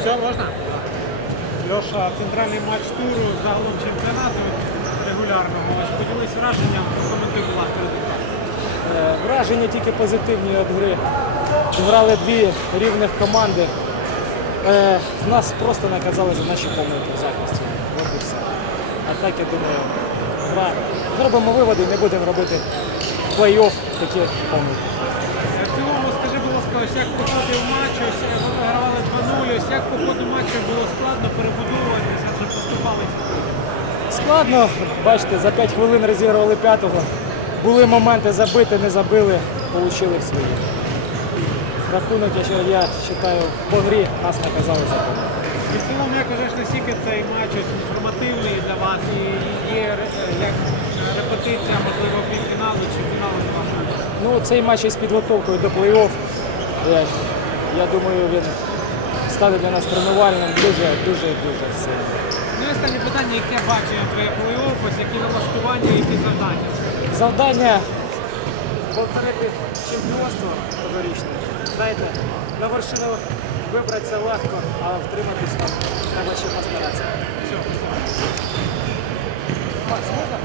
Все, можна? Льоша, центральний матч туру, загалом чемпіонату регулярного. Поділись враженням, коментуй, будь ласка. Е, Враження тільки позитивні від гри. Грали дві рівних команди. Е, Нас просто наказали за наші помилки в захисті. А так, я думаю, гра. Зробимо виводи і не будемо робити плей-офф такі помилки. Е, В цілому, скажи, будь ласка, ось як проходив матч, ось ви вигравали 2-0, ось як по ходу матчу було складно перебудовуватися, вже поступалися. Складно, бачите, за 5 хвилин розігрували п'ятого. Були моменти забити, не забили, отримали в свої. Рахунок, я, я вважаю, по грі нас наказали за. І в цілому, як кажеш, наскільки цей матч інформативний для вас і є е, як репетиція, можливо, півфіналу чи фіналу з вашою? Ну, цей матч із підготовкою до плей-офф. Я думаю, він стане для нас тренувальним дуже, дуже, дуже сильно. Ну і останнє питання, яке бачення твоє плей-офф, ось які налаштування, які завдання? Завдання повторити чемпіонство тогорічне. Знаєте, на вершину вибратися легко, а втриматись там треба ще постаратися. Все. Макс, можна?